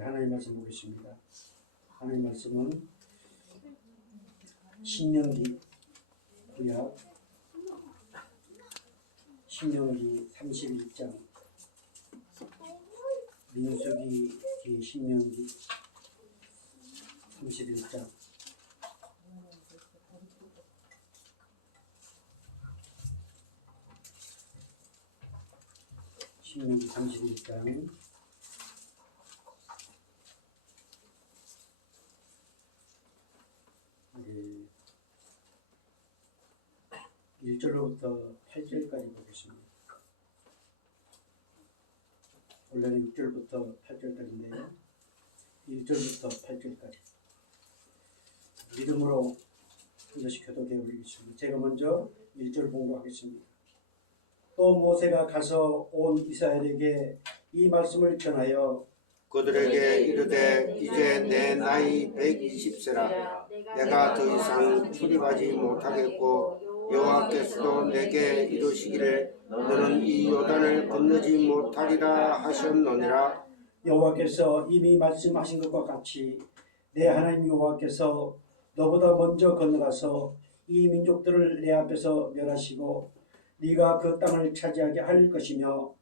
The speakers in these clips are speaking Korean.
하나님 말씀 보겠습니다. 하나님 말씀은 신명기 구약 신명기 31장, 민수기 신명기 31장, 신명기 31장 1절로부터 8절까지 보겠습니다. 원래는 6절부터 8절까지인데요. 1절부터 8절까지 믿음으로 한 절씩 교독해 올리겠습니다. 제가 먼저 1절 공부하겠습니다. 또 모세가 가서 온 이스라엘에게 이 말씀을 전하여 그들에게 이르되 이제 내 나이 120세라 내가 더 이상 출입하지 못하겠고 여호와께서도 내게 이르시기를 너는 이 요단을 건너지 못하리라 하셨느니라. 여호와께서 이미 말씀하신 것과 같이 내 하나님 여호와께서 너보다 먼저 건너가서 이 민족들을 내 앞에서 멸하시고 네가 그 땅을 차지하게 할 것이며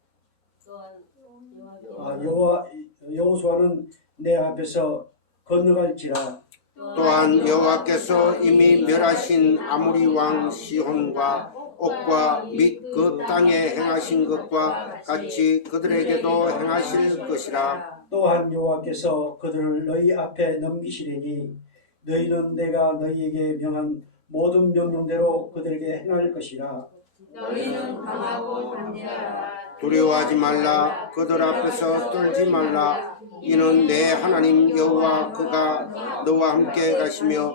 여호수아는 내 앞에서 건너갈지라. 또한 여호와께서 이미 멸하신 아모리 왕 시혼과 옥과 및 그 땅에 행하신 것과 같이 그들에게도 행하실 것이라. 또한 여호와께서 그들을 너희 앞에 넘기시리니 너희는 내가 너희에게 명한 모든 명령대로 그들에게 행할 것이라. 너희는 강하고 담대하라. 두려워하지 말라. 그들 앞에서 떨지 말라. 이는 내 하나님 여호와 그가 너와 함께 가시며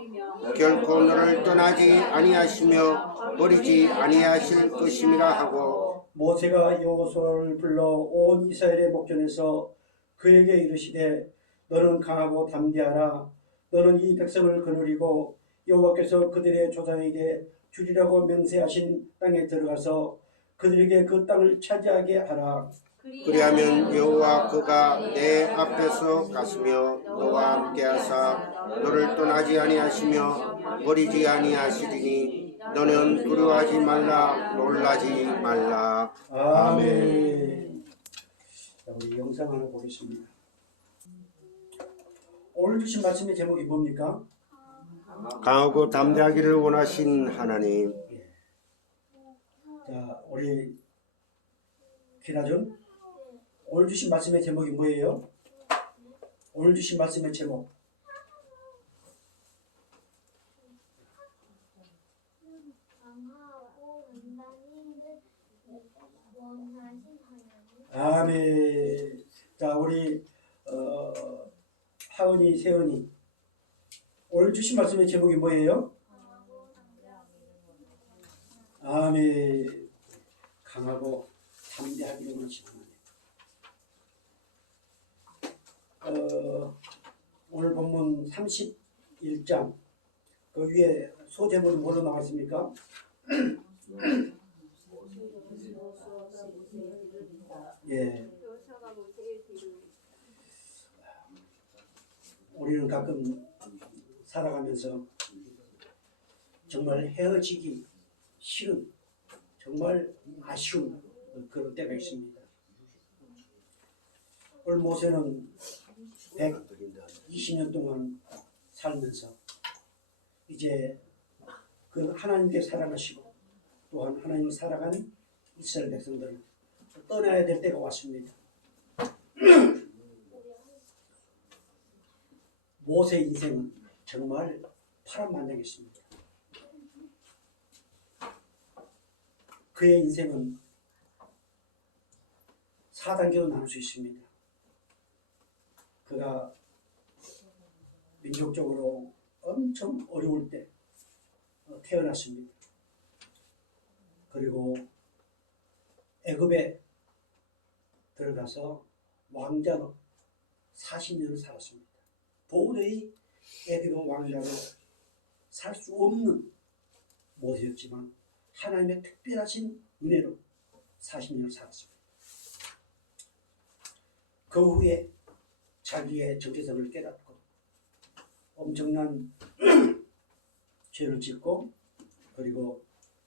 결코 너를 떠나지 아니하시며 버리지 아니하실 것임이라 하고. 모세가 여호수아를 불러 온 이스라엘의 목전에서 그에게 이르시되 너는 강하고 담대하라. 너는 이 백성을 거느리고 여호와께서 그들의 조상에게 주리라고 명세하신 땅에 들어가서 그들에게 그 땅을 차지하게 하라. 그리하면 여호와 그가 내 앞에서 가시며 너와 함께하사 너를 떠나지 아니하시며 버리지 아니하시리니 너는 두려워하지 말라. 놀라지 말라. 아멘. 자, 우리 영상 하나 보겠습니다. 오늘 주신 말씀의 제목이 뭡니까? 강하고 담대하기를 원하신 하나님. 자, 우리 기라준 오늘 주신 말씀의 제목이 뭐예요? 오늘 주신 말씀의 제목. 아멘. 자, 우리 하은이, 세은이 오늘 주신 말씀의 제목이 뭐예요? 아멘. 강하고 담대하기를 원하시는 하나님. 오늘 본문 31장 그 위에 소제목이 뭐로 나왔습니까? 예. 우리는 가끔 살아가면서 정말 헤어지기 싫은, 정말 아쉬운 그런 때가 있습니다. 오늘 모세는 120년 동안 살면서 이제 그 하나님께 살아가시고 또한 하나님을 살아가는 이스라엘 백성들을 떠나야 될 때가 왔습니다. 모세 인생은 정말 파란만장했습니다. 그의 인생은 4단계로 나눌 수 있습니다. 그가 민족적으로 엄청 어려울 때 태어났습니다. 그리고 애굽에 들어가서 왕자로 40년을 살았습니다. 도저히 애굽 왕자로 살 수 없는 모세였지만 하나님의 특별하신 은혜로 40년을 살았습니다. 그 후에 자기의 정체성을 깨닫고 엄청난 죄를 짓고 그리고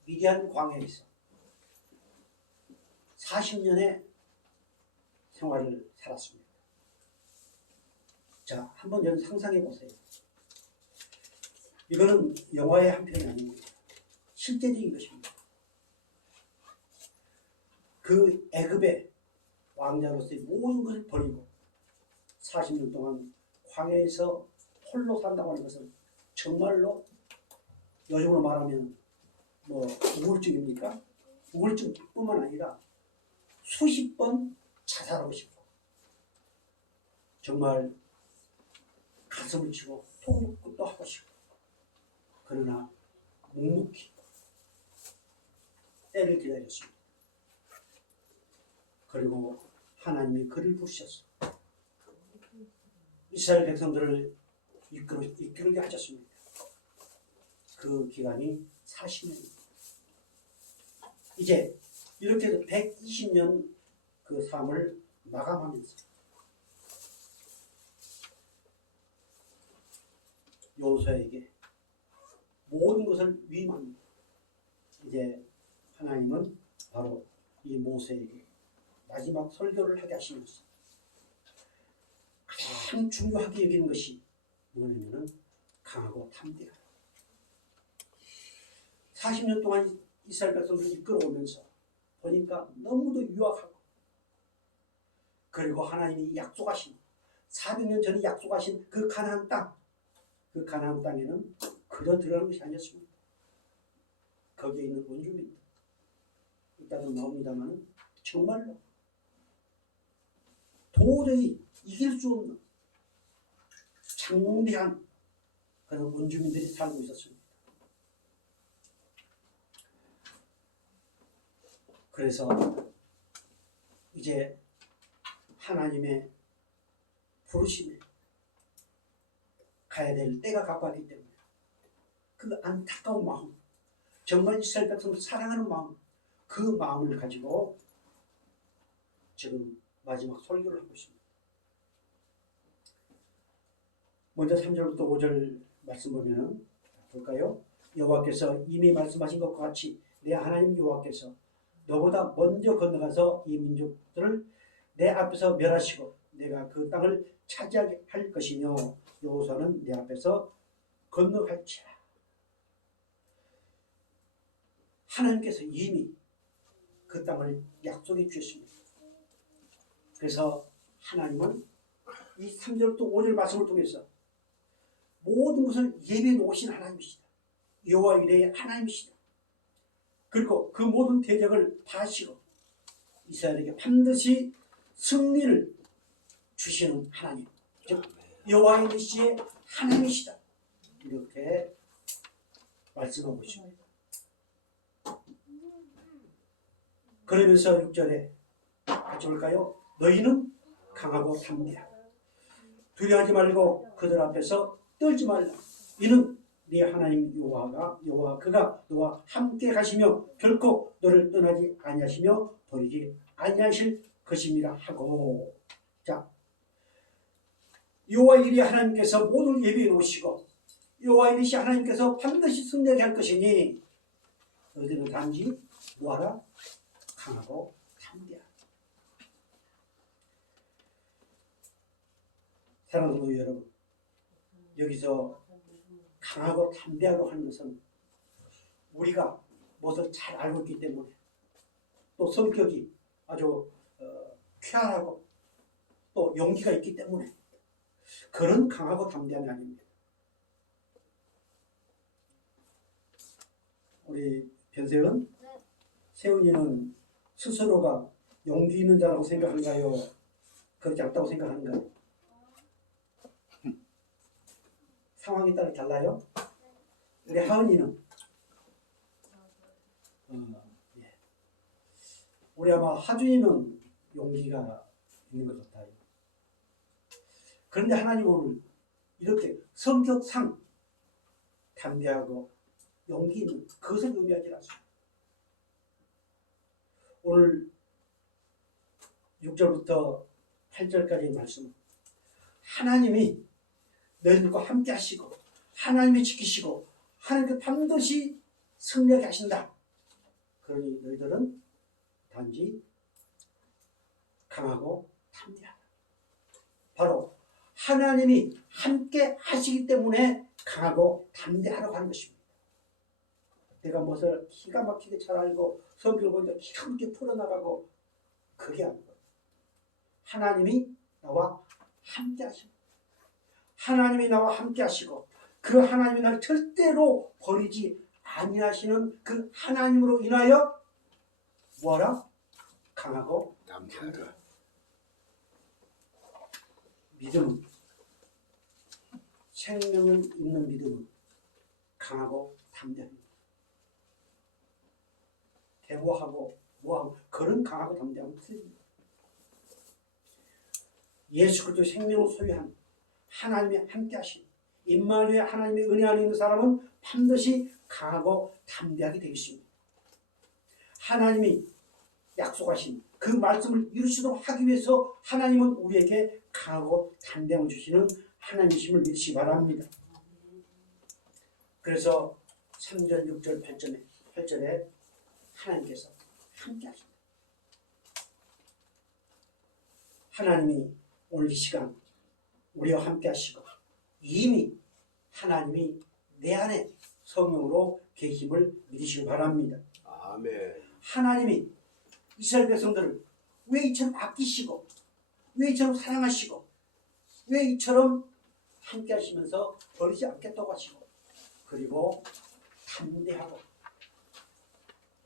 위대한 광야에서 40년의 생활을 살았습니다. 자, 한번 여러분 상상해 보세요. 이거는 영화의 한 편이 아닙니다. 실제적인 것입니다. 그 애굽의 왕자로서의 모든 것을 버리고 40년 동안 광야에서 홀로 산다고 하는 것은 정말로 요즘으로 말하면 뭐 우울증입니까? 우울증뿐만 아니라 수십 번 자살하고 싶고 정말 가슴을 치고 토도 하고 싶고 그러나 묵묵히 때를 기다렸습니다. 그리고 하나님이 그를 부르셨어. 이스라엘 백성들을 이끌게 하셨습니다. 그 기간이 40년입니다. 이제 이렇게 해서 120년 그 삶을 마감하면서 여호수아에게 모든 것을 위임합니다. 이제 하나님은 바로 이 모세에게 마지막 설교를 하게 하시면서 가장 중요하게 여기는 것이 뭐냐면은 강하고 담대하라. 40년 동안 이스라엘 백성들을 이끌어오면서 보니까 너무도 유약하고 그리고 하나님이 약속하신 400년 전에 약속하신 그 가나안 땅, 그 가나안 땅에는 그저 들어가는 것이 아니었습니다. 거기에 있는 원주민들 이따도 나옵니다만 정말로 도저히 이길 수 없는 장대한 그런 원주민들이 살고 있었습니다. 그래서 이제 하나님의 부르심에 가야 될 때가 가까웠기 때문에 그 안타까운 마음, 정말 이스라엘 백성을 사랑하는 마음, 그 마음을 가지고 지금 마지막 설교를 하고 있습니다. 먼저 3절부터 5절 말씀 보면 볼까요? 여호와께서 이미 말씀하신 것과 같이 내 하나님 여호와께서 너보다 먼저 건너가서 이 민족들을 내 앞에서 멸하시고 내가 그 땅을 차지하게 할 것이며 여호수아는 내 앞에서 건너갈지라. 하나님께서 이미 그 땅을 약속해 주셨습니다. 그래서 하나님은 이 3절부터 5절 말씀을 통해서 모든 것을 예비해 놓으신 하나님이시다. 여호와 이레의 하나님이시다. 그리고 그 모든 대적을 파시고 이스라엘에게 반드시 승리를 주시는 하나님, 즉 여호와의 메시의 하나님이시다. 이렇게 말씀하고 있습니다. 그러면서 6절에 같이 볼까요? 너희는 강하고 담대하라. 두려워하지 말고 그들 앞에서 떨지 말라. 이는 네 하나님 여호와 그가 너와 함께 가시며 결코 너를 떠나지 아니하시며 버리지 아니하실 것임이라 하고. 자, 여호와 이리 하나님께서 모든 예비해 놓으시고 여호와 이리 하나님께서 반드시 승리하게 할 것이니 너희들은 단지 뭐하라? 강하고 담대하라. 사랑하는 성도 여러분, 여기서 강하고 담대하고 하는 것은 우리가 무엇을 잘 알고 있기 때문에 또 성격이 아주 쾌활하고 또 용기가 있기 때문에 그런 강하고 담대함이 아닙니다. 우리 변세은, 세훈이는 스스로가 용기 있는 자라고 생각한가요? 그렇지 않다고 생각하는가요? 상황에 따라 달라요? 우리 하은이는 예. 우리 아마 하준이는 용기가 있는 것 같아요. 그런데 하나님은 오늘 이렇게 성격상 담대하고 용기 있는 그것을 의미하지 않습니다. 오늘 6절부터 8절까지의 말씀, 하나님이 너희들과 함께 하시고 하나님이 지키시고 하나님께 반드시 승리하게 하신다. 그러니 너희들은 단지 강하고 담대하라. 바로 하나님이 함께 하시기 때문에 강하고 담대하라고 하는 것입니다. 내가 무엇을 기가 막히게 잘 알고 성경을 보니까 기가 막히게 풀어나가고 그게 아니고 하나님이 나와 함께 하시고 하나님이 나와 함께 하시고 그 하나님이 나를 절대로 버리지 아니하시는 그 하나님으로 인하여 뭐하라? 강하고 담대하라. 믿음은 생명을 있는 믿음은 강하고 담대합니다. 대모하고 뭐하고 그런 강하고 담대함은 틀립니다. 예수 그리스도 생명을 소유한 하나님이 함께 하신 임마누엘 하나님의 은혜 안에 있는 사람은 반드시 강하고 담대하게 되겠습니다. 하나님이 약속하신 그 말씀을 이루시도록 하기 위해서 하나님은 우리에게 강하고 담대함을 주시는 하나님이심을 믿으시기 바랍니다. 그래서 3절, 6절, 8절에 하나님께서 함께 하십니다. 하나님이 오늘 이 시간 우리와 함께 하시고 이미 하나님이 내 안에 성령으로 계심을 믿으시기 바랍니다. 아멘. 하나님이 이스라엘 백성들을 왜 이처럼 아끼시고 왜 이처럼 사랑하시고 왜 이처럼 함께 하시면서 버리지 않겠다고 하시고 그리고 담대하고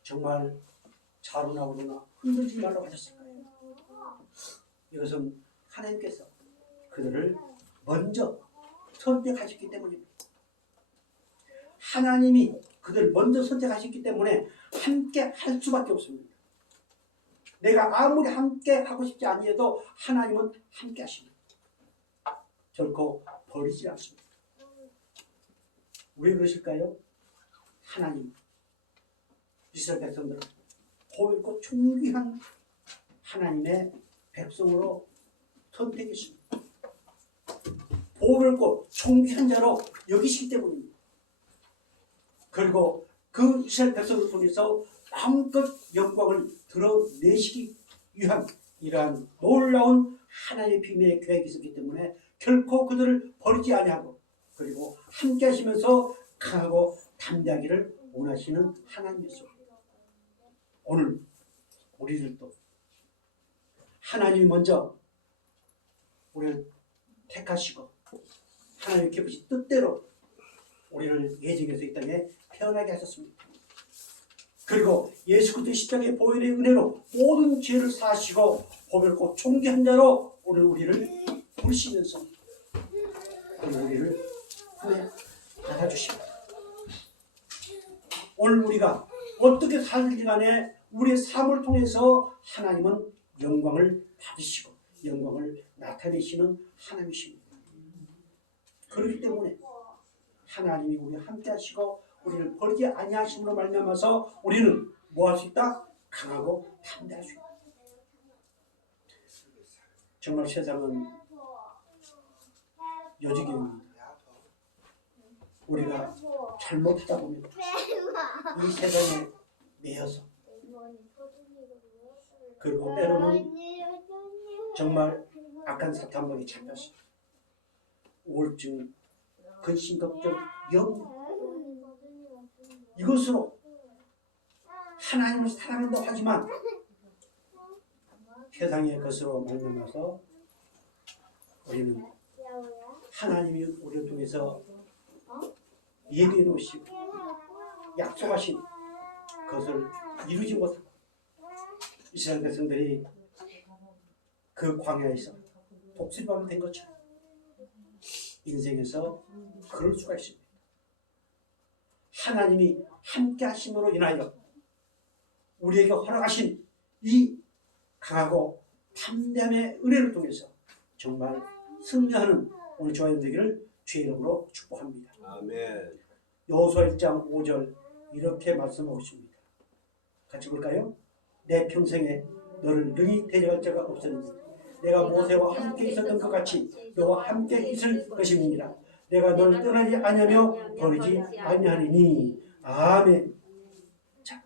정말 자루나 오르나 흔들지 말라고 하셨을까요? 이것은 하나님께서 그들을 먼저 선택하셨기 때문입니다. 하나님이 그들을 먼저 선택하셨기 때문에 함께 할 수밖에 없습니다. 내가 아무리 함께 하고 싶지 아니해도 하나님은 함께 하십니다. 결코 버리지 않습니다. 왜 그러실까요? 하나님 이스라엘 백성들은 고백고 존귀한 하나님의 백성으로 선택했습니다. 보배롭고 존귀한 자로 여기시기 때문입니다. 그리고 그 이스라엘 백성을 통해서 마음껏 영광을 드러내시기 위한 이러한 놀라운 하나님의 비밀의 계획이 있었기 때문에 결코 그들을 버리지 아니하고 그리고 함께 하시면서 강하고 담대하기를 원하시는 하나님이었습니다. 오늘 우리들도 하나님이 먼저 우리를 택하시고 하나님의 기쁘신 뜻대로 우리를 예정해서 이 땅에 태어나게 하셨습니다. 그리고 예수 그리스도의 십자가의 보혈의 은혜로 모든 죄를 사하시고 보배롭고 존귀한 자로 오늘 우리를 부르시면서 오늘 우리를 후에 받아주십니다. 오늘 우리가 어떻게 살든지 간에 우리의 삶을 통해서 하나님은 영광을 받으시고 영광을 나타내시는 하나님이십니다. 그렇기 때문에 하나님이 우리와 함께 하시고 우리를 버리지 아니하심으로 말미암아서 우리는 뭐 할 수 있다? 강하고 담대할 수 있다. 정말 세상은 요지경입니다. 우리가 잘못하다 보면 이 세상에 매여서 그리고 때로는 정말 악한 사탄에게 잡혀서 우울증, 근심걱정, 염려 이것으로 하나님을 사랑한다고 하지만 세상의 것으로 말미암아서 우리는 하나님이 우리를 통해서 예비해 놓으시고 약속하신 것을 이루지 못하고 이스라엘 백성들이 그 광야에서 독수리밤이 된 것처럼 인생에서 그럴 수가 있습니다. 하나님이 함께 하심으로 인하여 우리에게 허락하신 이 강하고 담대함의 은혜를 통해서 정말 승리하는 오늘 저희들 되기를 주의 이름으로 축복합니다. 아멘. 여호수아 1장 5절 이렇게 말씀하고 있습니다. 같이 볼까요? 내 평생에 너를 능히 데려갈 자가 없었는지 내가 모세와 함께 있었던 것 같이 너와 함께 있을 것임이니라. 내가 너를 떠나지 아니하며 버리지 아니하리니. 아멘. 자,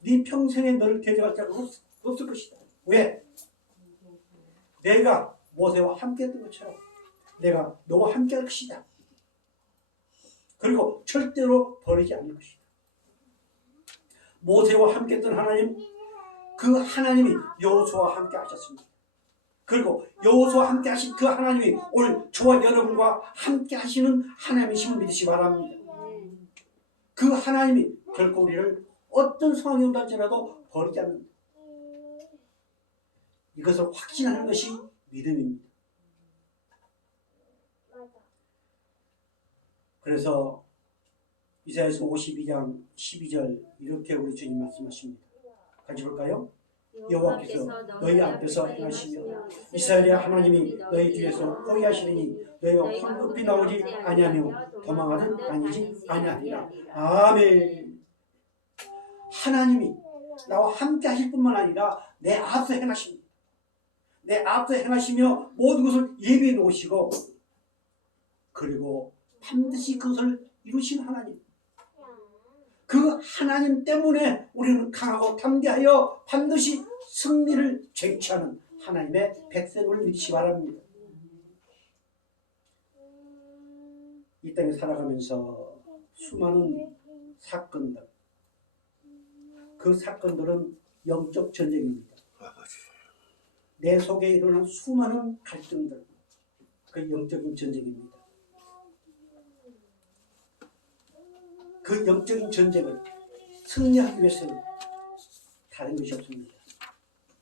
네 평생에 너를 대적할 자가 없을 것이다. 왜? 내가 모세와 함께 했던 것처럼 내가 너와 함께 할 것이다. 그리고 절대로 버리지 않을 것이다. 모세와 함께 했던 하나님, 그 하나님이 여호수아와 함께 하셨습니다. 그리고 여호수아와 함께 하신 그 하나님이 오늘 저와 여러분과 함께 하시는 하나님이심을 믿으시 바랍니다. 그 하나님이 결코 우리를 어떤 상황이 온다 할지라도 버리지 않는다. 이것을 확신하는 것이 믿음입니다. 그래서 이사야서 52장 12절 이렇게 우리 주님 말씀하십니다. 같이 볼까요? 여호와께서 너희 앞에서 행하시며 이스라엘의 하나님이 너희 뒤에서 호위하시리니 너희가 황급히 나오지 아니하며 도망하든 다니지 아니하리라. 아멘. 하나님이 나와 함께 하실 뿐만 아니라 내 앞서 행하십니다. 내 앞서 행하시며 모든 것을 예비해 놓으시고 그리고 반드시 그것을 이루신 하나님, 그 하나님 때문에 우리는 강하고 담대하여 반드시 승리를 쟁취하는 하나님의 백성을 믿으시 바랍니다. 이 땅에 살아가면서 수많은 사건들, 그 사건들은 영적 전쟁입니다. 내 속에 일어난 수많은 갈등들, 그 영적인 전쟁입니다. 그 영적인 전쟁을 승리하기 위해서는 다른 것이 없습니다.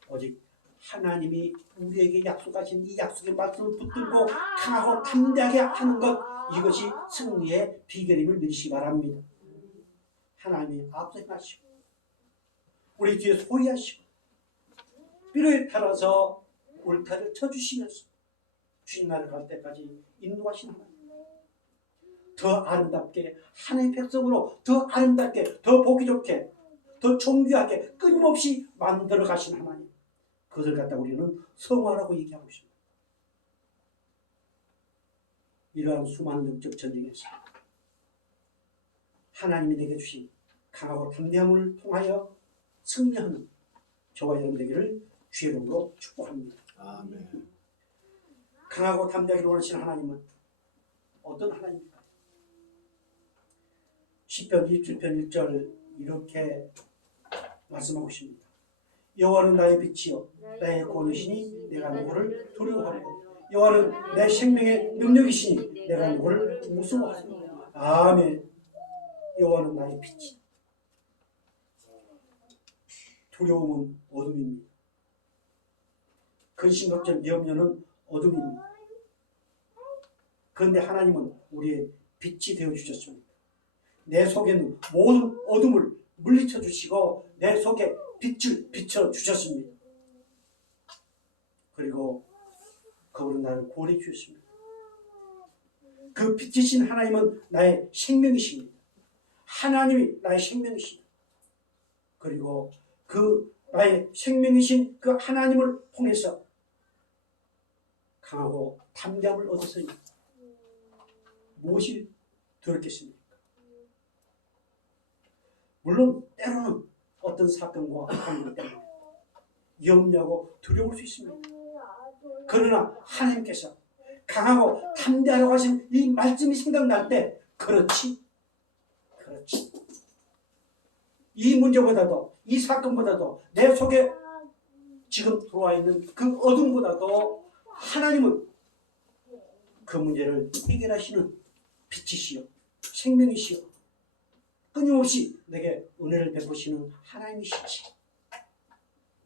오직 하나님이 우리에게 약속하신 이 약속의 말씀을 붙들고 강하고 담대하게 하는 것, 이것이 승리의 비결임을 믿으시기 바랍니다. 하나님이 앞서 행하시고 우리 뒤에서 호위하시고 필요에 따라서 울타리를 쳐주시면서 주님 나라를 갈 때까지 인도하시는 하나님, 더 아름답게 하나님의 백성으로 더 아름답게 더 보기 좋게 더 존귀하게 끊임없이 만들어 가신 하나님, 그것을 갖다 우리는 성화라고 얘기하고 있습니다. 이러한 수많은 영적 전쟁에서 하나님이 내게 주신 강하고 담대함을 통하여 승리하는 저와 여러분 되기를 주의 이름으로 축복합니다. 아멘. 강하고 담대하기를 원하시는 하나님은 어떤 하나님입니까? 시편 27편 1절 이렇게 말씀하고 있습니다. 여호와는 나의 빛이요 나의 구원이시니 내가 누구를 두려워하리요. 여호와는 내 생명의 능력이시니 내가 누구를 무서워하리요. 아멘. 여호와는 나의 빛이. 두려움은 어둠입니다. 근심 걱정 염려는 어둠입니다. 그런데 하나님은 우리의 빛이 되어주셨습니다. 내 속에는 모든 어둠을 물리쳐 주시고 내 속에 빛을 비춰주셨습니다. 그리고 그분은 나를 구원해 주셨습니다. 그 빛이신 하나님은 나의 생명이십니다. 하나님이 나의 생명이십니다. 그리고 그 나의 생명이신 그 하나님을 통해서 강하고 담대함을 얻었으니 무엇이 두렵겠습니까? 물론 때로는 어떤 사건과 관계 때문에 염려하고 두려울 수 있습니다. 그러나 하나님께서 강하고 담대하라고 하신 이 말씀이 생각날 때 그렇지 이 문제보다도 이 사건보다도 내 속에 지금 들어와 있는 그 어둠보다도 하나님은 그 문제를 해결하시는 빛이시여 생명이시여 끊임없이 내게 은혜를 베푸시는 하나님이시지.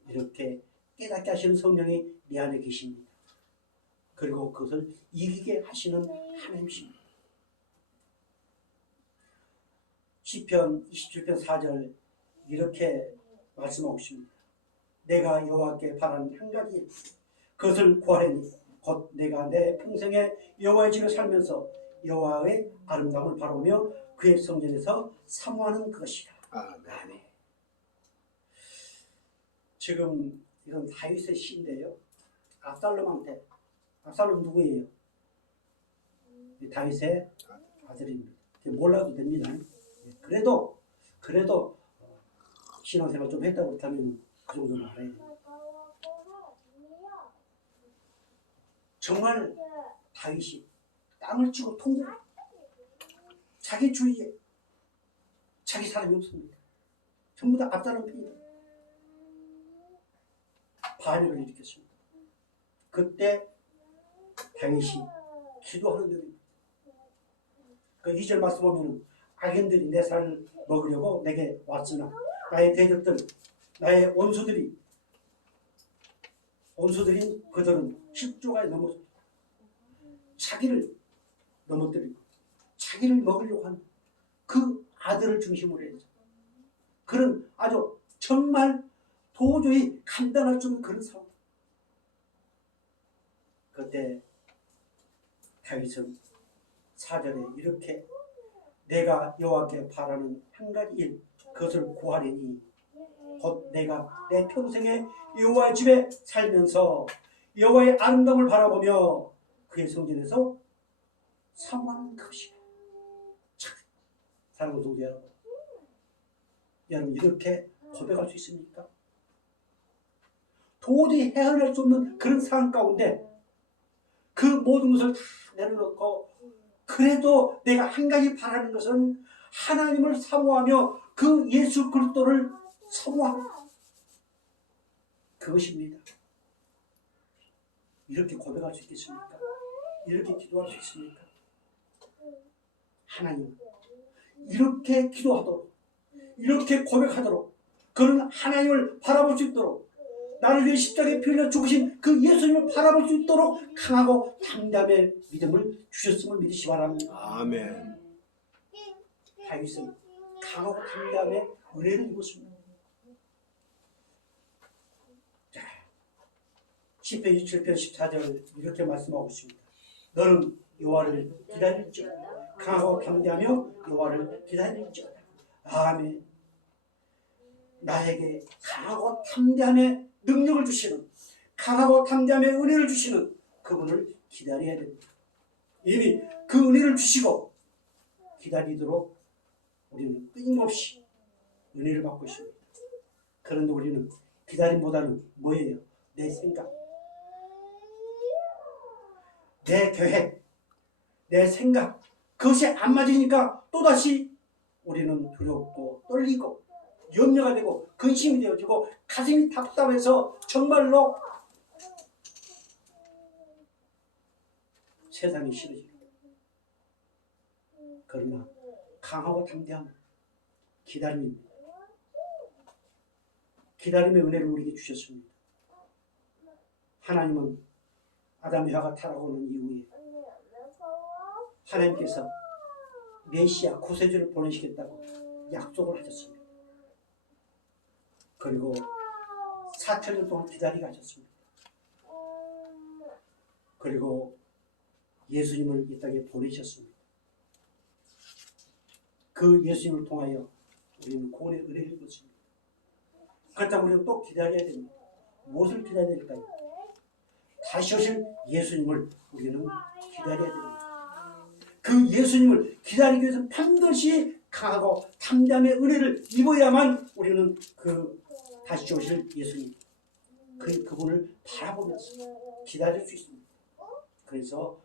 이렇게 깨닫게 하시는 성령이 내 안에 계십니다. 그리고 그것을 이기게 하시는 하나님이십니다. 시편 27편 4절 이렇게 말씀하고 있습니다. 내가 여호와께 바라는 한 가지 그것을 구하리니 곧 내가 내 평생에 여호와의 집에 살면서 여호와의 아름다움을 바라보며 그의 성전에서 사모하는 것이라. 아멘. 지금 이건 다윗의 시인데요. 압살롬한테, 압살롬 누구예요? 다윗의 아들입니다. 몰라도 됩니다. 그래도 신앙생활 좀 했다고 그렇다면 그 정도는 알아야 돼요. 정말 다윗이 땅을 치고 통곡, 자기 주위에 자기 사람이 없습니다. 전부 다 압살롬 편이다. 반역을 일으켰습니다. 그때 다윗이 기도하는 데입니다. 그 2절 말씀 보면 악인들이 내 살을 먹으려고 내게 왔으나 나의 대적들, 나의 원수들인 그들은 10조가 넘어 자기를 넘어뜨리고 자기를 먹으려고 하는 그 아들을 중심으로 해서 그런 아주 정말 도저히 감당할 수 없는 그런 상황. 그때 다윗은 4절에 이렇게 내가 여호와께 바라는 한 가지 일 그것을 구하리니 곧 내가 내 평생에 여호와의 집에 살면서 여호와의 아름다움을 바라보며 그의 성전에서 사모하는 것이야. 사랑하는 성도 여러분, 여러분 이렇게 고백할 수 있습니까? 도저히 헤아릴 수 없는 그런 상황 가운데 그 모든 것을 다 내려놓고 그래도 내가 한 가지 바라는 것은 하나님을 사모하며 그 예수 그리스도를 사모하는 그것입니다. 이렇게 고백할 수 있겠습니까? 이렇게 기도할 수 있습니까? 하나님, 이렇게 기도하도록, 이렇게 고백하도록, 그런 하나님을 바라볼 수 있도록, 나를 위해 십자가에 피 흘려 죽으신 그 예수님을 바라볼 수 있도록 강하고 담대함의 믿음을 주셨음을 믿으시 바랍니다. 아멘. 다윗은 강하고 담대함의 은혜를 입었습니다. 자, 10편 27편 14절 이렇게 말씀하고 있습니다. 너는 여호와를 기다릴지어다. 강하고 담대하며 여호와를 기다릴지어다. 아멘. 나에게 강하고 담대함의 능력을 주시는, 강하고 담대함의 은혜를 주시는 그분을 기다려야 됩니다. 이미 그 은혜를 주시고 기다리도록 우리는 끊임없이 은혜를 받고 있습니다. 그런데 우리는 기다림보다는 뭐예요? 내 생각, 내 계획, 내 생각, 그것이 안 맞으니까 또다시 우리는 두렵고 떨리고 염려가 되고 근심이 되어지고 가슴이 답답해서 정말로 세상이 싫어지고. 그러나 강하고 담대함, 기다림입니다. 기다림의 은혜를 우리에게 주셨습니다. 하나님은 아담 혀가 타락하는 이후에 하나님께서 메시아 구세주를 보내시겠다고 약속을 하셨습니다. 그리고 4천년 동안 기다리게 하셨습니다. 그리고 예수님을 이 땅에 보내셨습니다. 그 예수님을 통하여 우리는 구원의 은혜를 입었습니다. 그렇다면 우리는 또 기다려야 됩니다. 무엇을 기다려야 될까요? 다시 오실 예수님을 우리는 기다려야 됩니다. 그 예수님을 기다리기 위해서 반드시 강하고 담대함의 은혜를 입어야만 우리는 그 다시 오실 예수님, 그분을 바라보면서 기다릴 수 있습니다. 그래서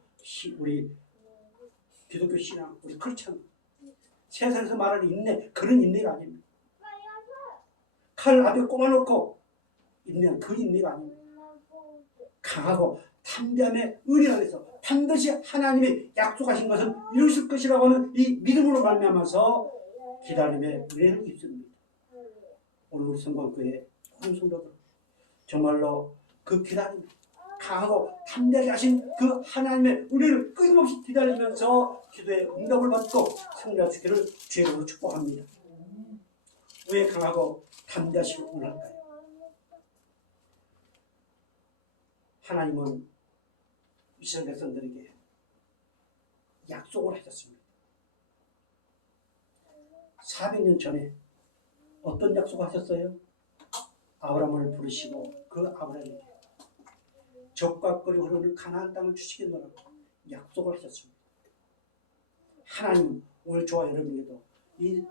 우리 기독교 신앙, 우리 크리스찬, 세상에서 말하는 인내, 그런 인내가 아닙니다. 칼 앞에 꼽아놓고 인내는 그 인내가 아닙니다. 강하고 담대함의 은혜가 돼서 반드시 하나님이 약속하신 것은 이루실 것이라고 하는 이 믿음으로 말미암아서 기다림의 은혜를 입습니다. 오늘 우리 성광교회 모든 성도들 정말로 그 기다림, 강하고 담대하게 하신 그 하나님의 은혜를 끊임없이 기다리면서 기도의 응답을 받고 승리할 수 있기를 주의 이름으로 축복합니다. 왜 강하고 담대하시길 원할까요? 하나님은 이스라엘 백성들에게 약속을 하셨습니다. 400년 전에 어떤 약속을 하셨어요? 아브라함을 부르시고 그 아브라함에게 적과 꿀이 흐르는 가나안 땅을 주시겠노라고 약속을 하셨습니다. 하나님 오늘 저와 여러분에게도 이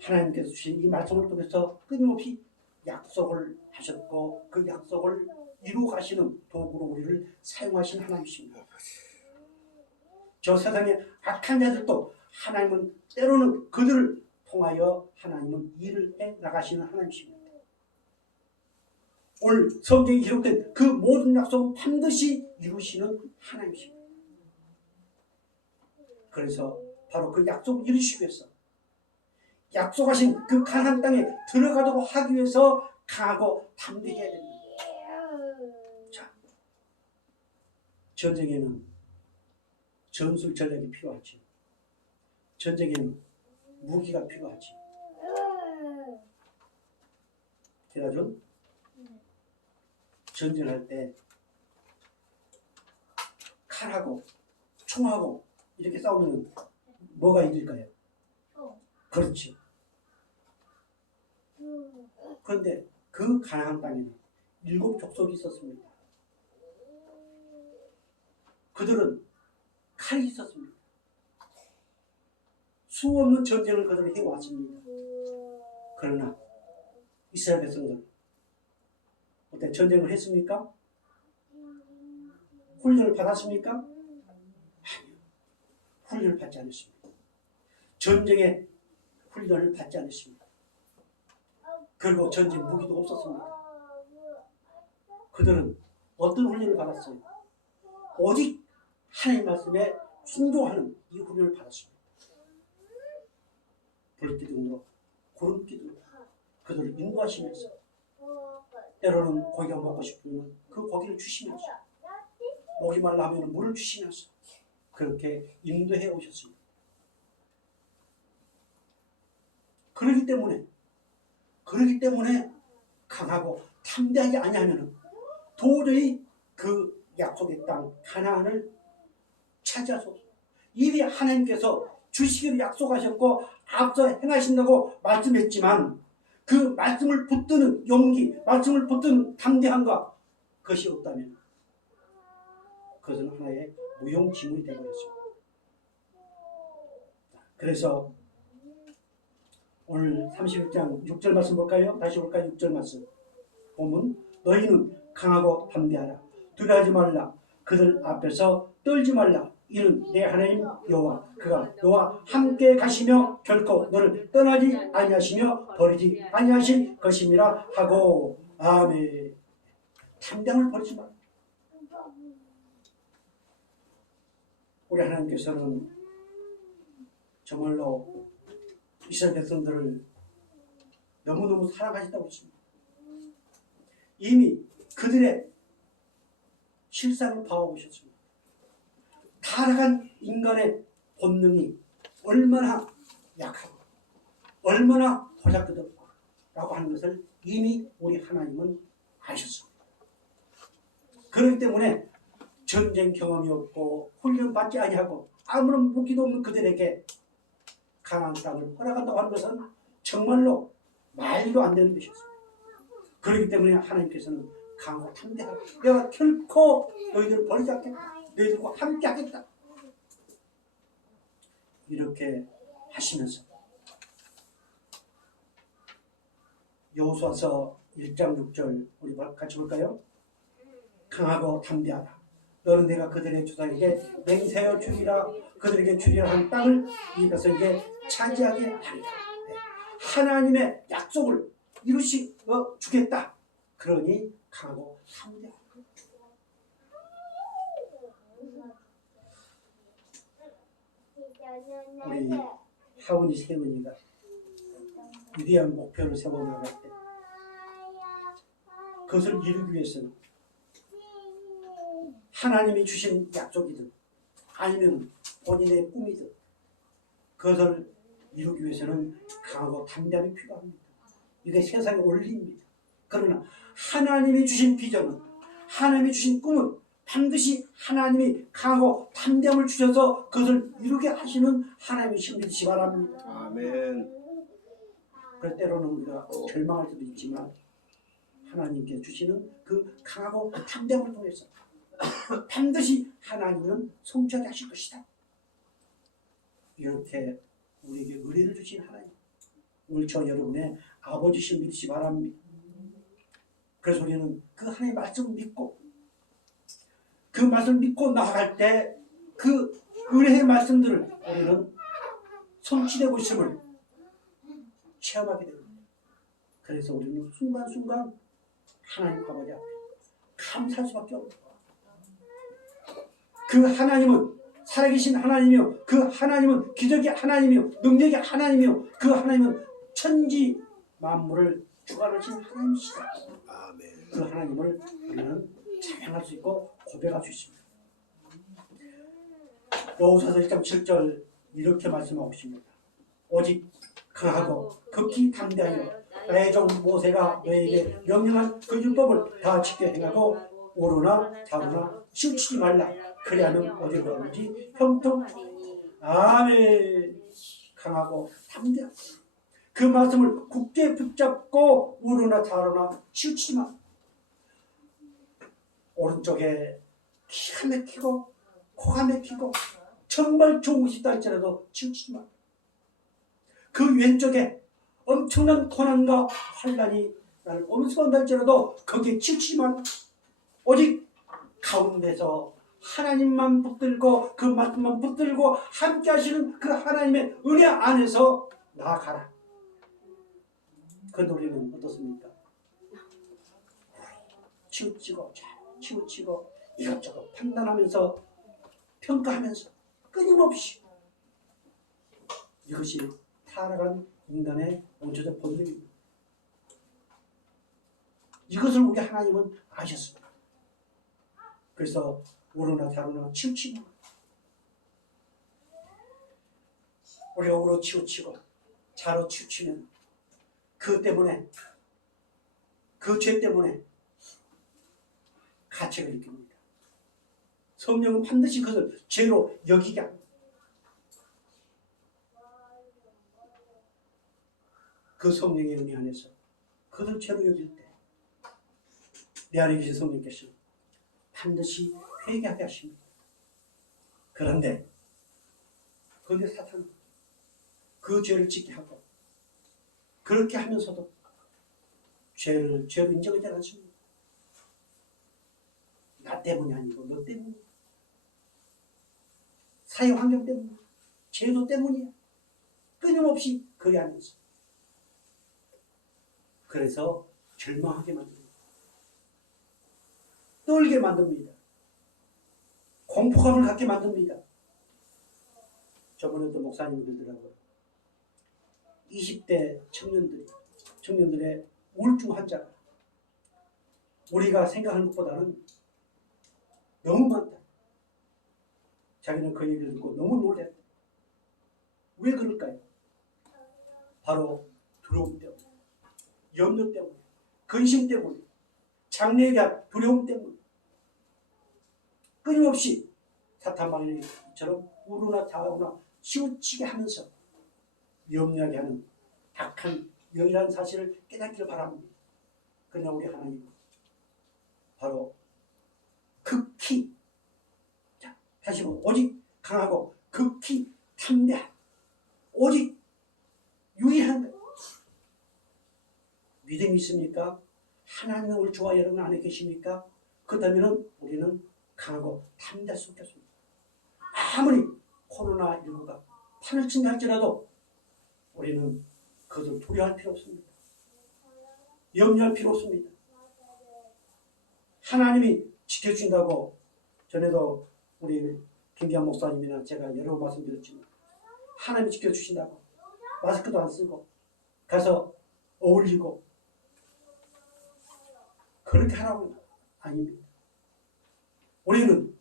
하나님께서 주신 이 말씀을 통해서 끊임없이 약속을 하셨고 그 약속을 이루 가시는 도구로 우리를 사용하신 하나님이십니다. 저 세상에 악한 자들도 하나님은 때로는 그들을 통하여 하나님은 일을 해 나가시는 하나님이십니다. 오늘 성경에 기록된 그 모든 약속은 반드시 이루시는 하나님이십니다. 그래서 바로 그 약속을 이루시기 위해서 약속하신 그 가나안 땅에 들어가도록 하기 위해서 강하고 담대해야 됩니다. 자, 전쟁에는 전술 전략이 필요하지. 전쟁에는 무기가 필요하지. 그래가지고 전쟁할 때 칼하고 총하고 이렇게 싸우면 뭐가 이길까요? 그렇지. 그런데 그 가나안 땅에는 7 족속이 있었습니다. 그들은 칼이 있었습니다. 수없는 전쟁을 그들은 해왔습니다. 그러나 이스라엘 백성들 어때 전쟁을 했습니까? 훈련을 받았습니까? 아니요. 훈련을 받지 않았습니다. 전쟁에 훈련을 받지 않았습니다. 그리고 전쟁 무기도 없었습니다. 그들은 어떤 훈련을 받았어요? 오직 하나님 말씀에 순종하는 이 훈련을 받았습니다. 불기둥으로 구름기둥으로 그들을 인도하시면서 때로는 고기가 먹고 싶으면 그 고기를 주시면서 목이 말라 하면 물을 주시면서 그렇게 인도해 오셨습니다. 그러기 때문에 강하고 담대하지 아니하면 도저히 그 약속의 땅 가나안을 차지할 수 없습니다. 이미 하나님께서 주시기로 약속하셨고 앞서 행하신다고 말씀했지만 그 말씀을 붙드는 용기, 말씀을 붙드는 담대함과 그것이 없다면 그것은 하나의 무용지물이 되어버렸습니다. 그래서 오늘 31장 6절 말씀 볼까요? 다시 볼까요? 6절 말씀 보면 너희는 강하고 담대하라. 두려워하지 말라. 그들 앞에서 떨지 말라. 이는 내 하나님 여호와 그가 너와 함께 가시며 결코 너를 떠나지 아니하시며 버리지 아니하실 것임이라 하고 아멘. 담대함을 버리지 말라. 우리 하나님께서는 정말로 이스라엘 백성들을 너무너무 사랑하셨다고 했습니다. 이미 그들의 실상을 봐오셨습니다. 타락한 인간의 본능이 얼마나 약하고 얼마나 도작그덕하고 하는 것을 이미 우리 하나님은 아셨습니다. 그렇기 때문에 전쟁 경험이 없고 훈련받지 아니하고 아무런 무기도 없는 그들에게 가나안 땅을 허락한다고 하는 것은 정말로 말도 안 되는 것이었습니다. 그렇기 때문에 하나님께서는 강하고 담대하라. 내가 결코 너희들을 버리지 않겠다. 너희들과 함께 하겠다. 이렇게 하시면서 여호수아서 1장 6절 우리 같이 볼까요? 강하고 담대하라. 너는 내가 그들의 조상에게 맹세하여 주리라. 그들에게 주리라 한 땅을 이 백성에게 차지하게 하리라. 하나님의 약속을 이루시어 주겠다. 그러니 강하고 담대하라. 우리 하은이 세은이가 위대한 목표를 세워 나갈 때 그것을 이루기 위해서는 하나님이 주신 약속이든 아니면 본인의 꿈이든 그것을 이루기 위해서는 강하고 담대함이 필요합니다. 이게 세상의 원리입니다. 그러나 하나님이 주신 비전은 하나님이 주신 꿈은 반드시 하나님이 강하고 담대함을 주셔서 그것을 이루게 하시는 하나님이신 믿으시 바랍니다. 아멘. 그럴 때로는 우리가 절망할 수도 있지만 하나님께 주시는 그 강하고 담대함을 통해서 반드시 하나님은 성취하게 하실 것이다. 이렇게 우리에게 은혜를 주신 하나님, 오늘 저 여러분의 아버지신 믿으시 바랍니다. 그래서 우리는 그 하나님의 말씀을 믿고 그 말씀을 믿고 나아갈 때 그 은혜의 말씀들을 우리는 성취되고 있음을 체험하게 됩니다. 그래서 우리는 순간순간 하나님 아버지 앞에 감사할 수밖에 없어요. 그 하나님은 살아계신 하나님이요, 그 하나님은 기적의 하나님이요, 능력의 하나님이요, 그 하나님은 천지 만물을 주관하신 하나님이시다. 아멘. 그 하나님을 우리는 찬양할 수 있고 고백할 수 있습니다. 여호수아서 1장 7절 이렇게 말씀하고 있습니다. 오직 강하고 극히 담대하여 나의 종 모세가 너에게 명령한 그 율법을 다 지켜 행하고 오르나 좌우나 치우치지 말라. 그리하면 어디로 가는지 형통하리니. 아멘. 강하고 담대하고 그 말씀을 굳게 붙잡고 오르나 좌우나 치우치지 마. 오른쪽에 기가 막히고 코가 막히고 정말 좋은 것이 있다 할지라도 치우치지 마. 그 왼쪽에 엄청난 고난과 환난이 나를 엄습한다 할지라도 거기에 치우치지 마. 오직 가운데서 하나님만 붙들고 그 말씀만 붙들고 함께 하시는 그 하나님의 은혜 안에서 나아가라. 그 노래는 어떻습니까? 치우치고 치우치고 이것저것 판단하면서 평가하면서 끊임없이 이것이 타락한 인간의 원초적 본능입니다. 이것을 우리 하나님은 아셨습니다. 그래서 오르나 좌우나 치우치고 우리가 오로 치우치고 좌로 치우치면 그 때문에 그 죄 때문에 가책을 느낍니다. 성령은 반드시 그것을 죄로 여기게 합니다. 그 성령의 은혜 안에서 그것을 죄로 여길 때 내 안에 계신 성령께서 반드시 회개하게 하십니다. 그런데 사탄은 그 죄를 짓게 하고 그렇게 하면서도 죄로 인정하지 않습니다. 나 때문이 아니고 너 때문이야. 사회 환경 때문이야. 제도 때문이야. 끊임없이 그리 하면서 그래서 절망하게 만듭니다. 떨게 만듭니다. 공포감을 갖게 만듭니다. 저번에도 목사님이 그러더라고요. 20대 청년들의 우울증 환자가 우리가 생각하는 것보다는 너무 많다. 자기는 그 얘기를 듣고 너무 놀랐다. 왜 그럴까요? 바로 두려움 때문에, 염려 때문에, 근심 때문에, 장래에 대한 두려움 때문에 끊임없이 사탄마귀처럼 우르나 좌우나 치우치게 하면서 염려하게 하는 악한 영이라는 사실을 깨닫기를 바랍니다. 그러나 우리 하나님은 바로 극히, 자, 다시 보면 오직 강하고 극히 담대한, 오직 유일한 것. 믿음이 있습니까? 하나님은 우리 저와 여러분 안에 계십니까? 그렇다면 우리는 강하고 담대할 수 없겠습니다. 아무리 코로나19가 판을 친다 할지라도 우리는 그것을 두려워할 필요 없습니다. 염려할 필요 없습니다. 하나님이 지켜준다고 전에도 우리 김기환 목사님이나 제가 여러 번 말씀드렸지만 하나님이 지켜주신다고 마스크도 안 쓰고 가서 어울리고 그렇게 하라고 아닙니다. 우리는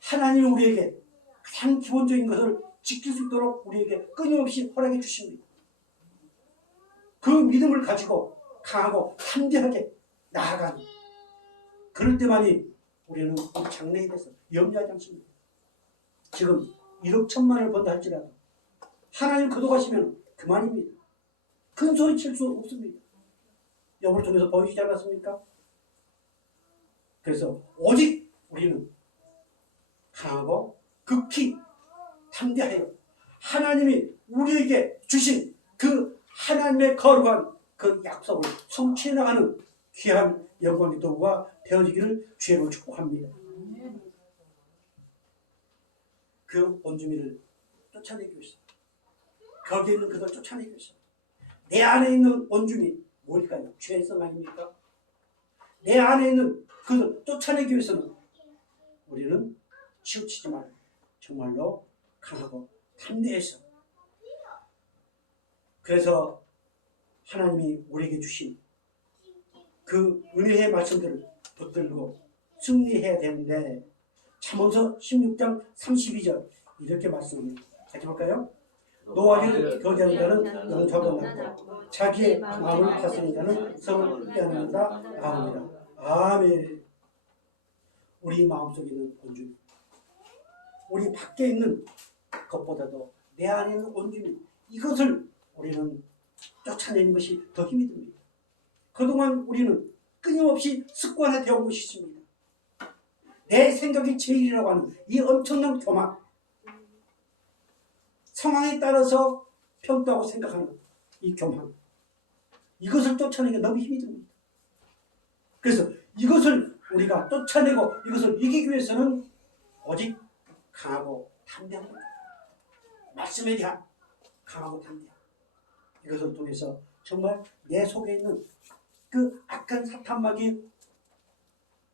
하나님이 우리에게 가장 기본적인 것을 지킬 수 있도록 우리에게 끊임없이 허락해 주십니다. 그 믿음을 가지고 강하고 담대하게 나아가는 그럴 때만이 우리는 우리 장래에 대해서 염려하지 않습니다. 지금 1억 1천만을 번다 할지라도 하나님 거둬가시면 그만입니다. 큰 소리 칠 수 없습니다. 여러분을 통해서 보여주지 않았습니까? 그래서 오직 우리는 강하고 극히 담대하여 하나님이 우리에게 주신 그 하나님의 거룩한 그 약속을 성취해 나가는 귀한 영광의 도구가 되어지기를 주의로 축복합니다. 그 온주민을 쫓아내기 위해서, 거기에 있는 그들 쫓아내기 위해서, 내 안에 있는 온주민 뭘까요? 죄성 아닙니까? 내 안에 있는 그들 쫓아내기 위해서는 우리는 치우치지 말고 정말로 강하고 담대해서, 그래서 하나님이 우리에게 주신 그 은혜의 말씀들을 붙들고 승리해야 되는데, 잠언서 16장 32절 이렇게 말씀합니다. 같이 볼까요? 노하기를 거기하는 자는 영접을 낳고 자기의 마음을 다스리는 자는 성을 빼앗는다 하옵니다. 아멘. 우리 마음속에 있는 온주민, 우리 밖에 있는 것보다도 내 안에 있는 온주민, 이것을 우리는 쫓아내는 것이 더 힘이 듭니다. 그동안 우리는 끊임없이 습관화되어 온 것이 있습니다. 내 생각이 제일이라고 하는 이 엄청난 교만, 상황에 따라서 평가하고 생각하는 이 교만, 이것을 쫓아내기 너무 힘이 듭니다. 그래서 이것을 우리가 쫓아내고 이것을 이기기 위해서는 오직 강하고 담대한 것, 말씀에 대한 강하고 담대한 이것을 통해서 정말 내 속에 있는 그 악한 사탄마귀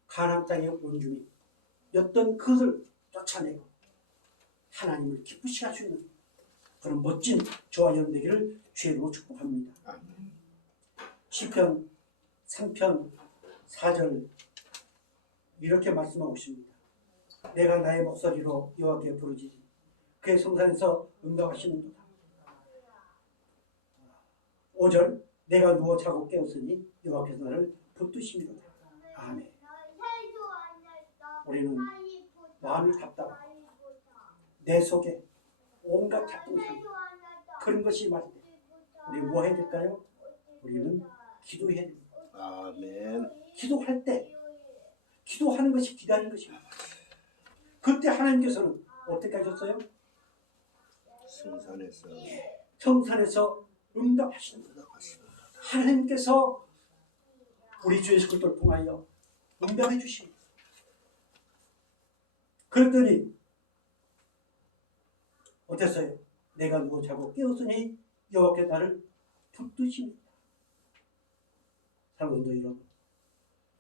가나안 땅의 온주민이었던 그것을 쫓아내고 하나님을 기쁘시게 할 수 있는 그런 멋진 저와 여러분 되기를 주의로 축복합니다. 시편 3편 4절 이렇게 말씀하고 있습니다. 내가 나의 목소리로 여호와께 부르짖으니 그의 성산에서 응답하시는도다. 5절 내가 누워 자고 깨었으니 여호와께서 나를 붙드시미로다. 아멘. 우리는 마음이 답답하고 내 속에 온갖 잡동사니 그런 것이 많을 때 우리 뭐 해야 될까요? 우리는 기도해야 됩니다. 아멘. 기도할 때 기도하는 것이 기다리는 것입니다. 그때 하나님께서는 어떻게 하셨어요? 성산에서 응답하시는 거예요. 하나님께서 우리 주 예수 그리스도를 통하여 응답해 주십니다. 그랬더니 어땠어요? 내가 누워 자고 깨었으니 여호와께 나를 붙드십니다. 사랑하는 성도 여러분,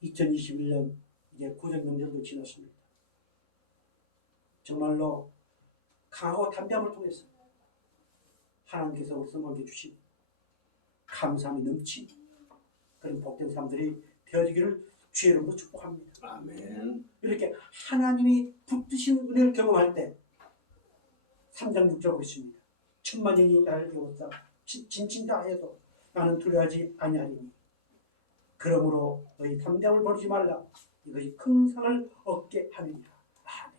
2021년 이제 구정 명절도 지났습니다. 정말로 강하고 담대함을 통해서 하나님께서 우리 성도에게 주신 감사함이 넘친 그런 복된 삶들이 되어지기를 주의 이름으로 축복합니다. 아멘. 이렇게 하나님이 붙드신 은혜를 경험할 때 3장 6절하고 있습니다. 천만인이 나를 이루었다 진친다 해도 나는 두려워하지 아니하리니 그러므로 너희 담대함을 버리지 말라. 이것이 큰 상을 얻게 하느니라. 아멘.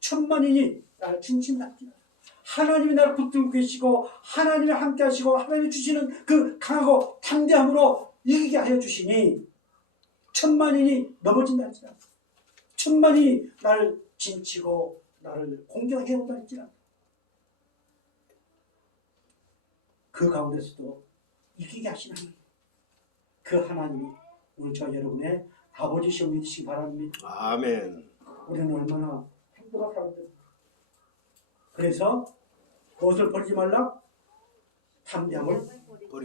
천만인이 나를 진친다하지 하나님이 나를 붙들고 계시고 하나님이 함께 하시고 하나님이 주시는 그 강하고 담대함으로 이기게 하여 주시니 천만인이 넘어진다 할지라 천만인이 나를 진치고 나를 공격해 온다 할지라 그 가운데서도 이기게 하시는 하나님, 그 하나님이 오늘 저 여러분의 아버지시오 믿으시기 바랍니다. 아멘. 우리는 얼마나 행복한 사람들입니다. 그래서 무엇을 버리지 말라? 담대함을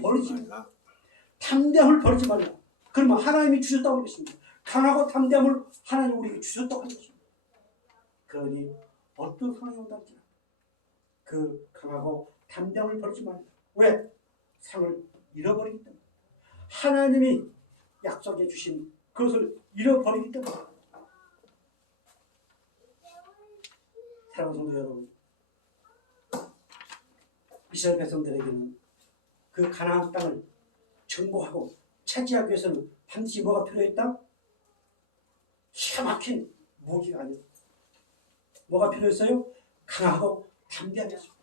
버리지 말라. 담대함을 버리지 말라. 그러면 하나님이 주셨다고 하겠습니다. 강하고 담대함을 하나님이 우리에게 주셨다고 하겠습니다. 그러니 어떤 상황이 온다할지라 그 강하고 담대함을 버리지 말라. 왜? 상을 잃어버리기 때문에. 하나님이 약속해 주신 그것을 잃어버리기 때문에. 사랑하는 성도 여러분, 이스라엘 백성들에게는 그 가나안 땅을 정복하고 차지하기 위해서는 반드시 뭐가 필요했다? 기가 막힌 무기가 아니었다. 뭐가 필요했어요? 강하고 담대하겠습니다.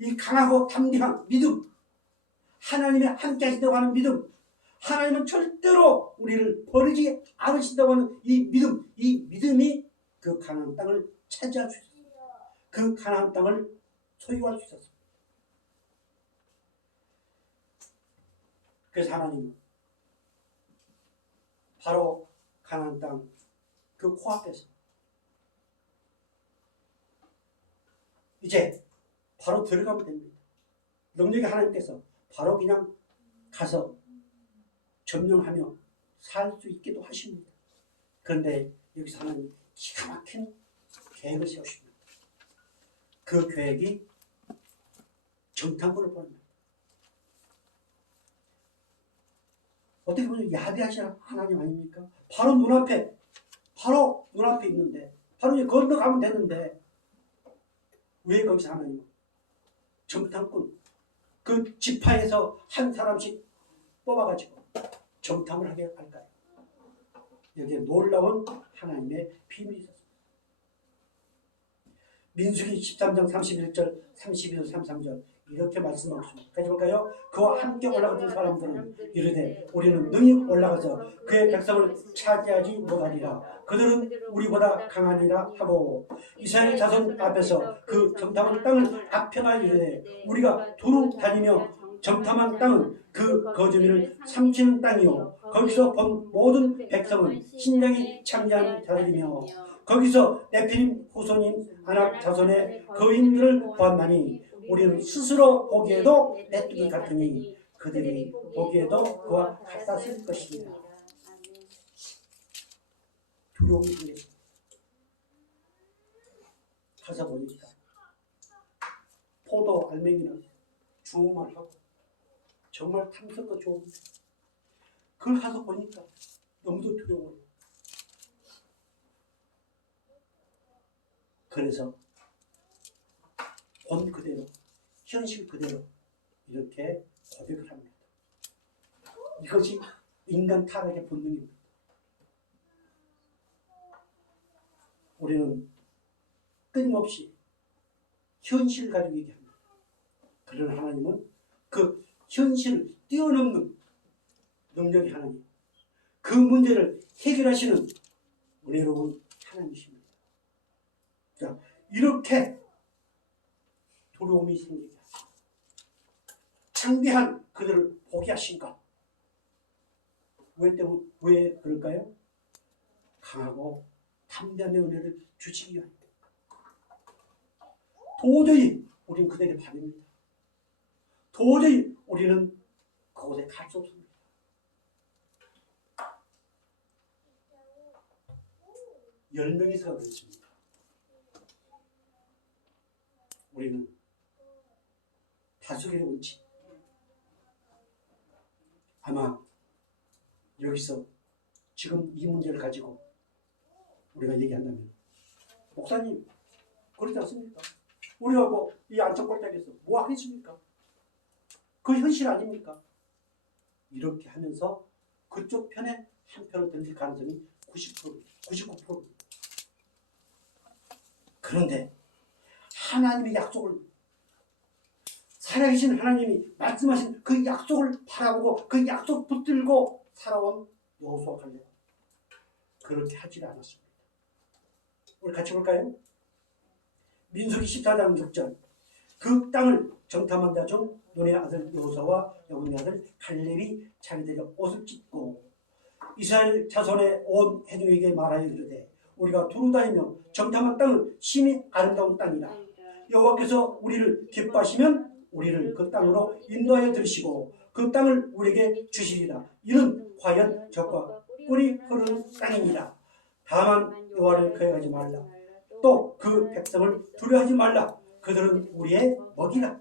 이 강하고 담대한 믿음, 하나님의 함께 하신다고 하는 믿음, 하나님은 절대로 우리를 버리지 않으신다고 하는 이 믿음이 그 가나안 땅을 차지할 수 있었습니다. 그 가나안 땅을 소유할 수 있었습니다. 그래서 하나님은 바로 가나안 땅 그 코앞에서 이제 바로 들어가면 됩니다. 능력의 하나님께서 바로 그냥 가서 점령하며 살 수 있기도 하십니다. 그런데 여기서 하나님 기가 막힌 계획을 세우십니다. 그 계획이 정탐꾼을 보냅니다. 어떻게 보면 야비하신 하나님 아닙니까? 바로 눈앞에 있는데 바로 이제 건너가면 되는데 왜 거기서 하나님은 정탐꾼 그 지파에서 한 사람씩 뽑아가지고 정탐을 하게 할까요? 여기에 놀라운 하나님의 비밀이 있었습니다. 민수기 13장 31절 32절 33절 이렇게 말씀하고 있습니다. 같이 볼까요? 그와 함께 올라갔던 사람들은 이르되 우리는 능히 올라가서 그의 백성을 차지하지 못하리라. 그들은 우리보다 강하니라 하고 이스라엘 자손 앞에서 그 정탐한 땅을 악평하여 이르되 우리가 두루 다니며 정탐한 땅은 그 거주민을 삼키는 땅이요 거기서 본 모든 백성은 신령이 참여한 자들이며 거기서 네피림 후손인 아낙 자손의 거인들을 보았나니 우리는 스스로 보기에도 메뚜기 같으니 그들이 보기에도 그와 같았을 것입니다. 두려움이 생겼습니다. 가서 보니까 포도 알맹이는 주우말하고 정말 탐스럽고 좋은데 그걸 가서 보니까 너무도 두려워요. 그래서 본 그대로 현실 그대로 이렇게 고백을 합니다. 이것이 인간 타락의 본능입니다. 우리는 끊임없이 현실을 가지고 얘기합니다. 그러나 하나님은 그 현실을 뛰어넘는 능력의 하나님, 그 문제를 해결하시는 은혜로운 하나님이십니다. 자, 이렇게 두려움이 생기게 하시고 창대한 그들을 보게 하신가? 왜 그럴까요? 강하고 담대한 은혜를 주시기 위함입니다. 도저히 우리는 그들의 밥입니다. 도저히 우리는 그곳에 갈 수 없습니다. 열 명이서 그렇습니다. 우리는 다수결의 원칙. 아마 여기서 지금 이 문제를 가지고 우리가 얘기한다면 목사님 그렇지 않습니까? 우리가 이 안전골짜기에서 뭐 하겠습니까? 그 현실 아닙니까? 이렇게 하면서 그쪽 편에 한 편을 던질 가능성이 90%, 99%입니다. 그런데 하나님의 약속을 살아계신 하나님이 말씀하신 그 약속을 바라보고 그 약속 붙들고 살아온 여호수아 갈렙 그렇게 하지 않았습니다. 우리 같이 볼까요? 민수기 14장 6절 그 땅을 정탐한 자 중 눈의 아들 여호수아와 여분의 아들 갈렙이 자기들의 옷을 찢고 이스라엘 자손의 온 회중에게 말하여 이르되 우리가 두루 다니며 정탐한 땅은 심히 아름다운 땅이라 여호와께서 우리를 기뻐하시면 우리를 그 땅으로 인도하여 들으시고 그 땅을 우리에게 주시리라. 이는 과연 적과 꿀이 흐르는 땅입니다. 다만 여호와를 거역하지 말라. 또 그 백성을 두려워하지 말라. 그들은 우리의 먹이라.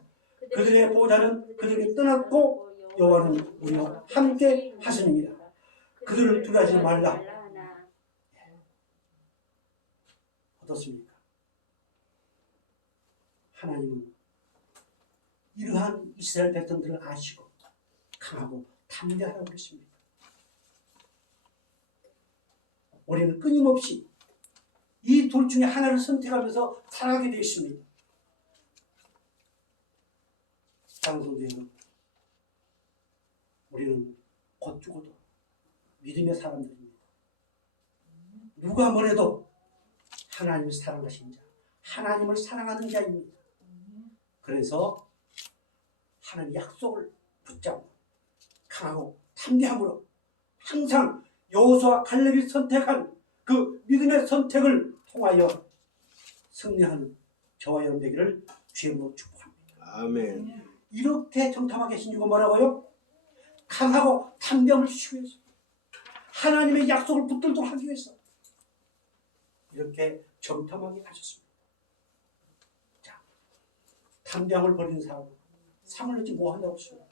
그들의 보호자는 그들에게 떠났고 여호와는 우리와 함께 하시느니라. 그들을 두려워하지 말라. 어떻습니까? 하나님은 이러한 이스라엘 백성들을 아시고 강하고 담대하라고 그랬습니다. 우리는 끊임없이 이 둘 중에 하나를 선택하면서 살아가게 되어 있습니다. 사랑성도 여러분, 우리는 곧 죽어도 믿음의 사람들입니다. 누가 뭐래도 하나님을 사랑하신 자, 하나님을 사랑하는 자입니다. 그래서 하나님 약속을 붙잡고 강하고 담대함으로 항상 여호수아 갈렙이 선택한 그 믿음의 선택을 통하여 승리하는 저와 여러분 되기를 주님으로 축복합니다. 아멘. 이렇게 정탐하게 하신 이유가 뭐라고요? 강하고 담대함을 주시기 위해서, 하나님의 약속을 붙들도록 하기 위해서 이렇게 정탐하게 하셨습니다. 자, 담대함을 버리는 사람은 상을 얻지 못한다고 했습니다.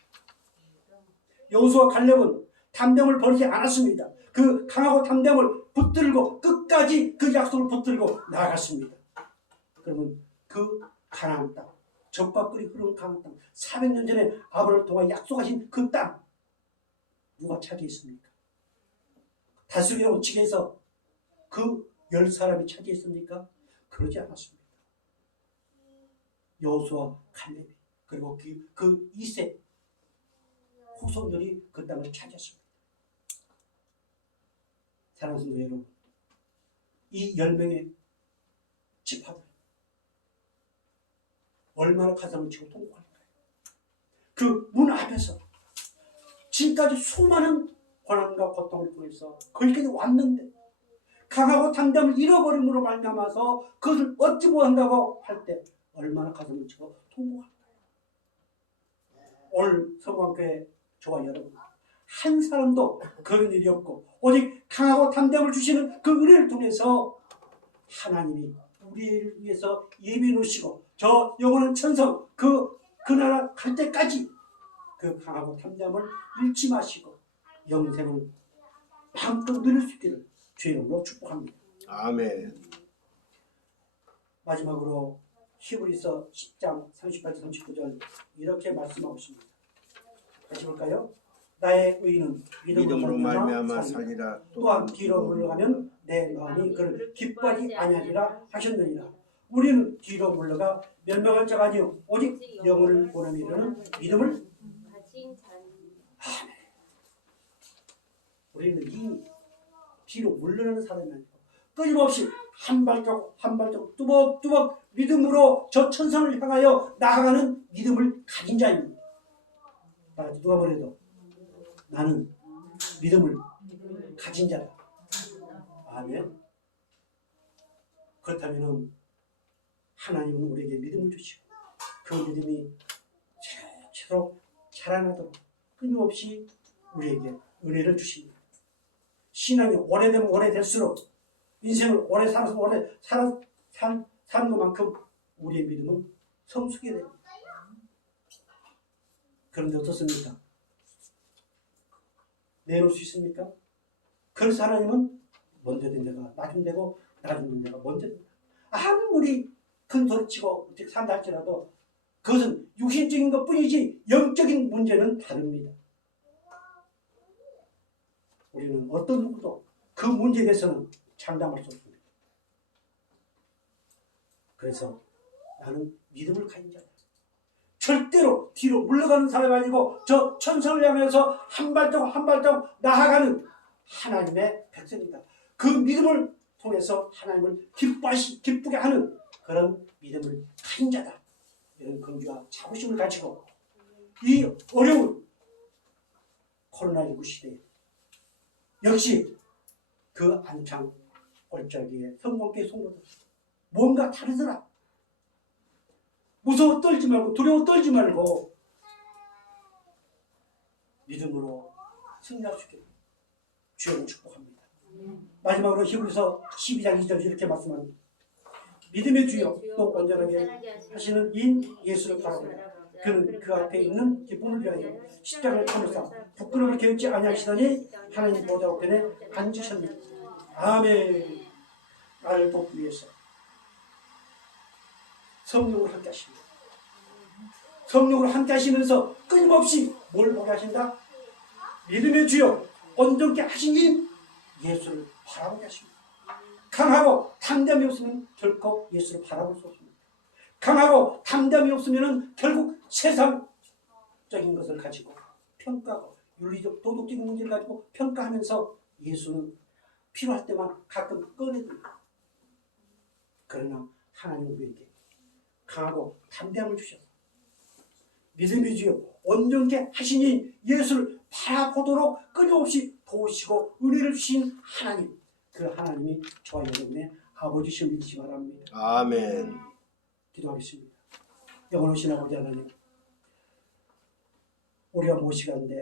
여호수아 갈렙은 담대함을 버리지 않았습니다. 그 강하고 담대함을 붙들고 끝까지 그 약속을 붙들고 나아갔습니다. 그러면 그 가나안 땅, 적과 꿀이 흐르는 가나안 땅, 400년 전에 아브라함을 통해 약속하신 그 땅, 누가 차지했습니까? 다스의 원칙에서 그 10사람이 차지했습니까? 그러지 않았습니다. 여호수아 갈렙이, 그리고 그 2세 후손들이 그 땅을 차지했습니다. 사랑하는 성도 여러분, 이 10명의 지파들 얼마나 가슴을 치고 통곡할까요? 그 문 앞에서 지금까지 수많은 고난과 고통을 통해서 거기까지 왔는데 강하고 담대함을 잃어버림으로 말미암아서 그것을 얻지 못한다고 할 때 얼마나 가슴을 치고 통곡할까요? 오늘 성광교회 저와 여러분 한 사람도 그런 일이 없고 오직 강하고 담대함을 주시는 그 은혜를 통해서 하나님이 우리를 위해서 예비해 놓으시고 저 영원한 천성 그 나라 갈 때까지 그 강하고 담대함을 잃지 마시고 영생을 마음껏 누릴 수 있기를 주의 이름으로 축복합니다. 아멘. 마지막으로 히브리서 10장 38절 39절 이렇게 말씀하고 있습니다. 다시 볼까요? 나의 의인은 믿음으로 말미암아 살리라. 살리라. 또한 뒤로 물러가면 내 마음이 그를 기뻐하지 아니하리라 하셨느니라. 우리는 뒤로 물러가 멸망할 자가 아니요 오직 영혼을 보내는 이르는 믿음을 가진 자입니다. 우리는 이미 뒤로 물러나는 사람이 아니고 끊임없이 한 발자국 한 발자국 뚜벅뚜벅 믿음으로 저 천상을 향하여 나아가는 믿음을 가진 자입니다. 누가 뭐래도 나는 믿음을 가진 자다. 아멘. 그렇다면 하나님은 우리에게 믿음을 주시고 그 믿음이 채로 자라나도록 끊임없이 우리에게 은혜를 주십니다. 신앙이 오래되면 오래될수록 인생을 오래 살아서 오래 사는 것만큼 우리의 믿음은 성숙해야 됩니다. 그런데 어떻습니까? 내놓을 수 있습니까? 그래서 하나님은 먼저 된 데가 나중 되고 나중 된 데가 먼저 된다. 아무리 큰 소리치고 산다 할지라도 그것은 육신적인 것뿐이지 영적인 문제는 다릅니다. 우리는 어떤 누구도 그 문제에 대해서는 장담할 수 없습니다. 그래서 나는 믿음을 가진 자다. 절대로 뒤로 물러가는 사람이 아니고 저 천성을 향해서 한 발자국 한 발자국 나아가는 하나님의 백성이다. 그 믿음을 통해서 하나님을 기쁘게 하는 그런 믿음을 가진 자다. 이런 긍지와 자부심을 가지고 이 어려운 코로나19 시대에 역시 그 안창 골짜기에 성공교회 성도들 뭔가 다르더라. 무서워 떨지 말고 두려워 떨지 말고 믿음으로 승리할 수 있게 주님을 축복합니다. 마지막으로 히브리서 12장 2절 이렇게 말씀합니다. 믿음의 주여 또 온전하게 하시는 인 예수를 바라보라. 그는 그 앞에 있는 기쁨을 위하여 십자가를 참으사 부끄러움을 개의치 아니하시더니 하나님 보좌 우편에 앉으셨느니라. 아멘. 나를 돕기 위해서 성령을 함께 하십니다. 성령을 함께 하시면서 끊임없이 뭘 보게 하신다? 믿음의 주여 온전케 하신 인 예수를 바라보게 하십니다. 강하고 담대함이 없으면 결코 예수를 바라볼 수 없습니다. 강하고 담대함이 없으면 결국 세상적인 것을 가지고 평가하고 윤리적 도덕적인 문제를 가지고 평가하면서 예수는 필요할 때만 가끔 꺼내듭니다. 그러나 하나님 우리에게 강하고 담대함을 주셔서 믿음의 주여 온전케 하시니 예수를 바라보도록 끊임없이 도우시고 은혜를 주신 하나님, 그 하나님이 저와 여러분의 아버지시여 믿으시 바랍니다. 아멘. 기도하겠습니다. 영원하신 아버지 하나님, 우리가 모시간데